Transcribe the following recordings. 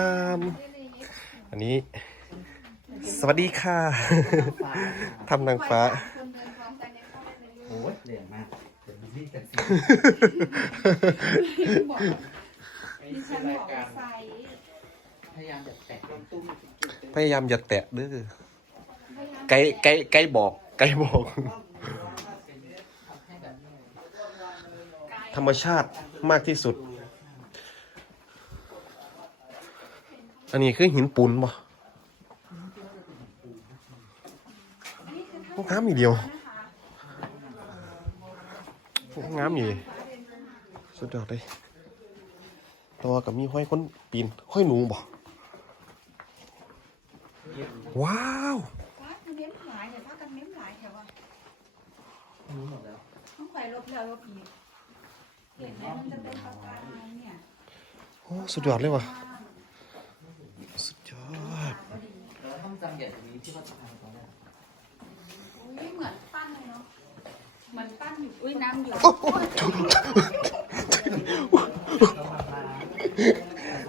ามอันนี้ สวัสดีค่ะ ทำนางฟ้าคนเดินพร้อมกันเนี่ยเข้าได้เลยลูโอ้ยเหลี่ยมมากเดี๋ยวรีบกันสิกบอกดิฉันบอกว่าไซส์พยายามจะแตะตุ้มพยายามอย่าแตะเด้อพยายามไกด์ไกด์ไกด์บอก ไกด์บอกให้แบบธรรมชาติมากที่สุด อันนี้คือหินปูนบ่อันนี้คือพวกน้ำอีกเดียวนะคะพวกน้ำอีกสุดยอดเลยตัวกับมีห้อยคนปีนห้อยหนูบ่ว้าวว้าคือเน้มหลายเนี่ยถ้ากันเน้มหลายแถวอะรู้หมดแล้วต้องไขลบแล้วลบอีกเห็นไหมมันจะเป็นประกายเนี่ย โอ้ สุดยอดเลยว่ะ สุดยอด แล้วห้องจำใหญ่ตรงนี้ที่ว่าจะทำตอนแรกอุ้ยเหมือนปั้นเลยเนาะเหมือนปั้นอยู่อุ้ยน้ำอยู่เรามา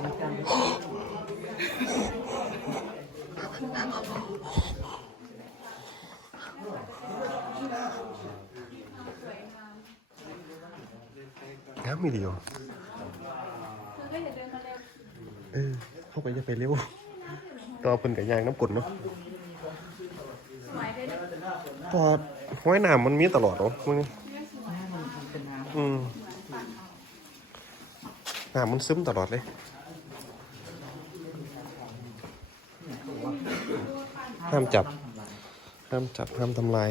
มาจำน้ำอีกเดียวเธอก็อย่าเดินมาเร็วเออพวกไปจะไปเร็ว รอเพิ่นกับยางน้ำกลดเนาะสมัยเลยเนี่ยตอดห้อยน้ำมันมีตลอดเนาะมึงสมัยมันเป็นน้ำอืมเหมือนปั้นเอาน้ำมันซึมตลอดเลยห้ามจับห้ามจับห้ามทำลาย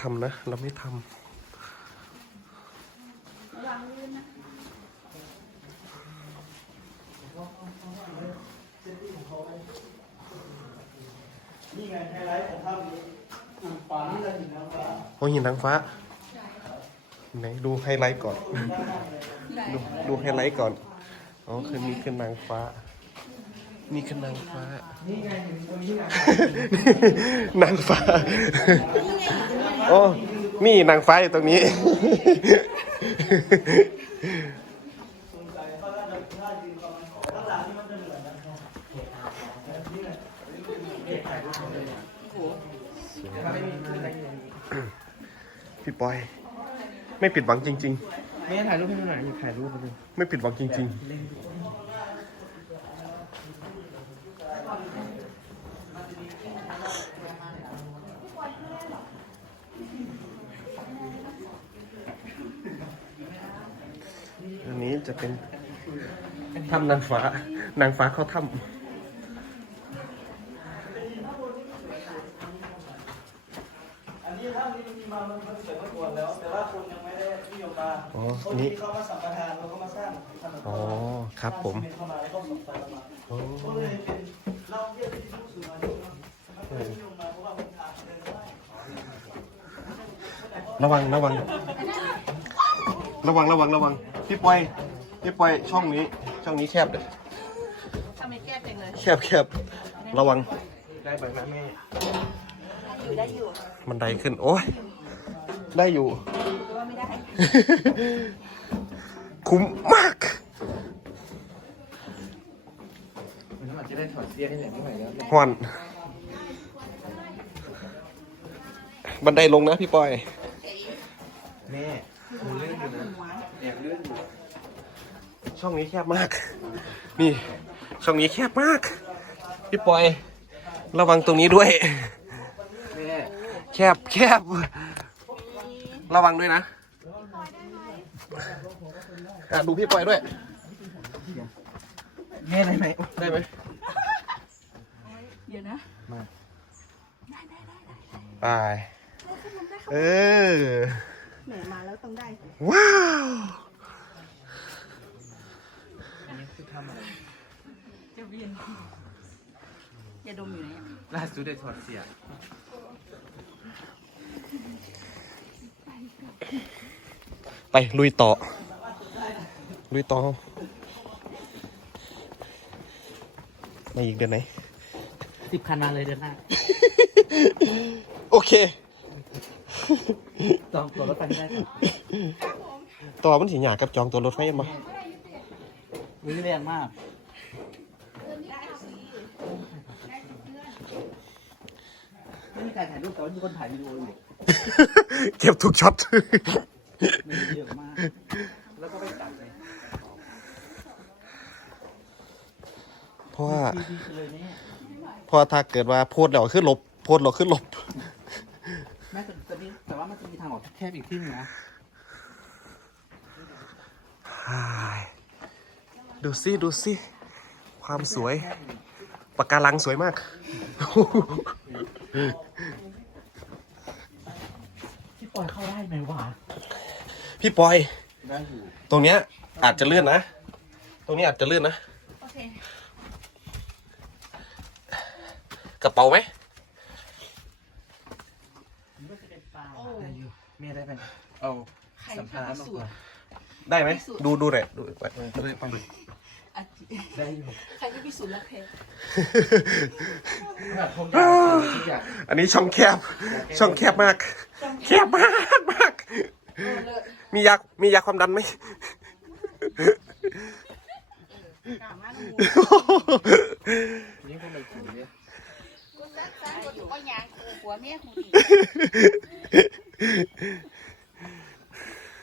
ทำนะ เราไม่ทระวังลื่นนะนี่ไงไฮไลท์ของภาพนี้อะป่านี่เราเห็นแล้วว่าำโอ้หินนางฟ้าไหนดูไฮไลท์ก่อนด้ดูดูไฮไลท์ก่อน อ๋อคือมีคือนางฟ้า มีคือนางฟ้า นี่ไงเห็นตรงนี้ไงนางฟ้า โอ้มีนางฟ้าอยู่ตรงนี้สงสัยเขาน่าจะท่ายืนประมาณข้างหลังนี่มันจะเหมือนนะครับนี่ไงถ้าไม่มีคืออะไรอย่างนี้ พี่ปอย ไม่ผิดหวังจริงแม่ถ่ายรูปให้หน่อยอยากถ่ายรูปไปเลยๆไม่ผิดหวังจริง ๆ จะเป็นถ้ำนางฟ้านางฟ้าเข้าถ้อันนี้ภาพนี้มันมีมามันมันเกิดมาก่อนแล้ว แต่ว่าคนยังไม่ได้นิยมมาำอ๋อคนนี่ ที่เขามาสัมปทานเราก็มาสร้างถนนอ๋อครับผมสางซีเนต์เข้ามาแล้วก็ส่งไปมาอ๋อก็เลยเป็นเล่าเรื่องที่ผู้สูงอายุเนาะมันก็เลยนิยมมาเพราะว่ามันอาจจะเป็นได้ระวังระวัง ระวังระวังระวังพี่ปอย พี่ปอยช่องนี้ช่องนี้แคบเลยทำไมแก้เป็นเลยแคบแคบระวังได้ไปไหมแม่ อยู่ได้อยู่มันไดขึ้น โอ้ยได้อยู่ หรือว่าไม่ได้คุ้มมาก มันอาจจะได้ถอดเสื้อได้แหละไม่ไหวแล้วหอนบันไดลงนะพี่ปอย แม่มันลื่นอยู่นะแอบลื่นอยู่ ช่องนี้แคบมาก นี่ ช่องนี้แคบมาก พี่ปอย ระวังตรงนี้ด้วยแม่แคบแคบ ระวังด้วยนะอะดูพี่ปอยด้วยแม่ได้ไหมได้ไหมเดี๋ยวนะไป เออเหนื่อยมาแล้วต้องได้ ว้าว อันนี้คือ ทำอะไร จะเวียนอย่าดมอยู่ไหนอะล่าสุดได้ถอดเสียไปลุยต่อ ลุยต่อมาอีกเดือนไหน สิบคันมาเลยเดินหน้าโอเค จองตัวรถไฟไม่ได้ครับ ต่อมันสิหยากกับจองตัวรถไฟมา วิ่งแรงมากไม่มีการถ่ายรูปแต่ว่ามีคนถ่ายวิดีโออยู่เก็บทุกช็อต มันเยอะมาก แล้วก็ไปตัดเลยเพราะว่าดีๆเลยเนี่ยเพราะว่าถ้าเกิดว่าโพสต์แล้วขึ้นลบโพสต์เราขึ้นลบ แม่แต่แต่นี่แต่ว่ามันจะมีทางออกแคบอีกที่หนึงนะ ดูสิดูสิความสวยปากการังสวยมาก พี่ปอยเข้าได้ไหมวะพี่ปอย ได้อยู่ตรงเนี้ยอาจจะเลื่อนนะ ตรงนี้อาจจะเลื่อนนะ โอเค กระเป๋าไหมได้อยู่แม่ได้ไหมเอาใครสัมภาระพิมาสูก่จอนน์ได้ไหมที่สุดดูดูหน่อยดูไป ดูไปอะ ได้อยู่ใครที่พิสูจน์รักแท้แบบผมอยากเอาทุกอย่างอันนี้ช่องแคบ ช่องแคบมาก แคบมากมาก เออเลิศมียา มียาความดันไหม กล้ามากงูนี่พวกเราถึงเนี่ยกูซักซักอยู่ก็ยางกูหัวแม่กูดี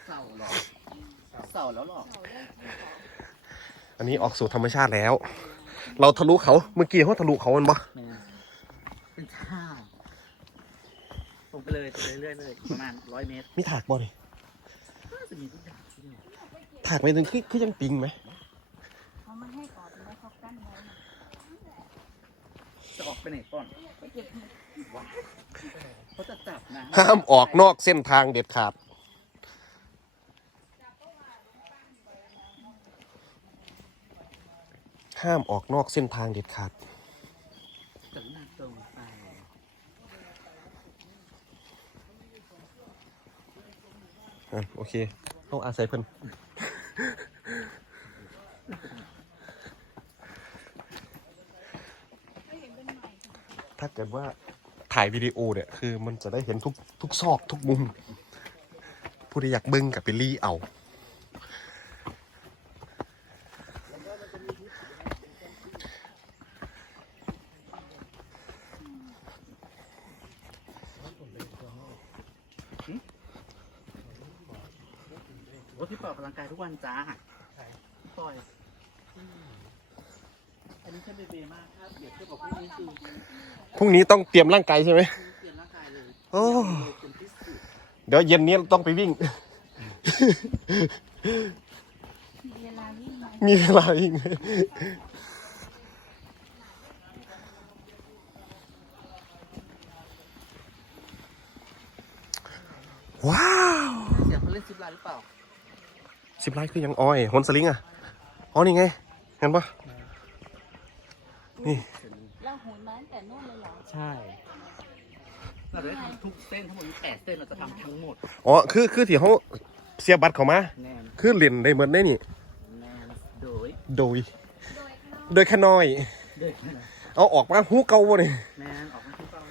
เศร้าหรอเศร้าแล้วหรอ อันนี้ออกสู่ธรรมชาติแล้ว เราทะลุเขาเมื่อกี้เขาทะลุเขามันปะแม่เป็นท่าตรงไปเลยตรงไปเรื่อยๆเลยประมาณร้อยเมตรมีถากบ่นี่น่าจะมีทุกอย่างที่นี่ถากไปถึงคือคือยังปิงไหมเขาไม่ให้ก่อนแล้วเขากั้นไว้จะออกไปไหนก่อนไปเก็บเห็ดเขาจะจับนะห้ามออกนอกเส้นทางเด็ดขาด ห้ามออกนอกเส้นทางเด็ดขาดตรงไปอะโอเคเอาอาศัยเพิ่นถ้าเกิดว่าถ่ายวิดีโอเนี่ยคือมันจะได้เห็นทุกทุกซอกทุกมุม ผู้ที่อยากเบิ้งกับไปรี่เอา โอ้พี่ปอยออกกำลังกายทุกวันจ้าพี่ปอยอันนี้แค่เบเบมากถ้าเปรียบเทียบกับพวกนี้คือพรุ่งนี้ต้องเตรียมร่างกายใช่ไหม เปลี่ยนร่างกายเลยโอ้ เป็นที่สุดเดี๋ยวเย็นนี้ต้องไปวิ่ง มีเวลาวิ่งไหมมีเวลาวิ่งว้าว เสียงเขาเล่นซิปไลน์หรือเปล่า สิบไลค์คือยังอ้อยฮอนสลิงอะอ๋อนี่ไงเห็นปะนี่เราโหนมาตั้งแต่นู่นเลยเหรอใช่เราได้ทำทุกเส้นทั้งหมดมีแปดเส้นเราจะทำทั้งหมดอ๋อคือคือที่เขาเสียบัตรเขามา แนนคือเล่นได้เหมือนได้นี่ แนนโดยโดย โดยแค่น้อยโดยเอาออกมาหูเก่าบ่นี่แนนออกมาที่เป้า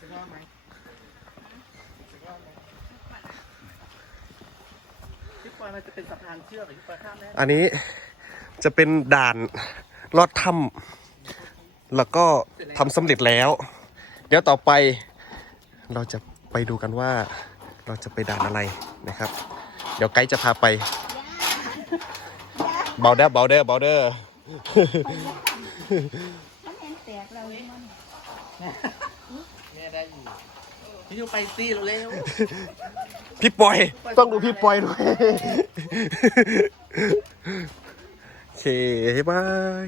จะรอดไหมจะรอดไหมพี่ปอย มันจะเป็นสะพานเชือกหรือพี่ปอยข้ามแน่อันนี้จะเป็นด่านลอดถ้ำแล้วก็ทำสำเร็จแล้ว เดี๋ยวต่อไปเราจะไปดูกันว่าเราจะไปด่านอะไรนะครับ เดี๋ยวไกด์จะพาไปเบาเด้อเบาเด้อเบาเด้อถ้าแอนแตกเราเลยมันแม่ได้อยู่ พี่ยูไปสิเร็วพี่ปอย ต้องดูพี่ปอยด้วยโอเคบาย